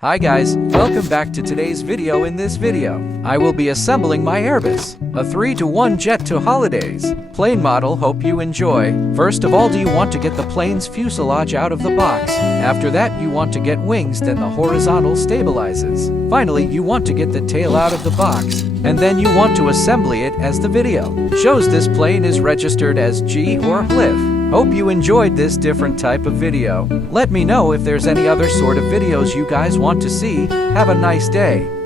Hi guys, welcome back to today's video. In this video, I will be assembling my Airbus, a 3-to-1 jet-2 holidays plane model. Hope you enjoy. First of all, do you want to get the plane's fuselage out of the box? After that, you want to get wings, then the horizontal stabilizes. Finally, you want to get the tail out of the box, and then you want to assemble it as the video shows. This plane is registered as G or HLIF. Hope you enjoyed this different type of video. Let me know if there's any other sort of videos you guys want to see. Have a nice day.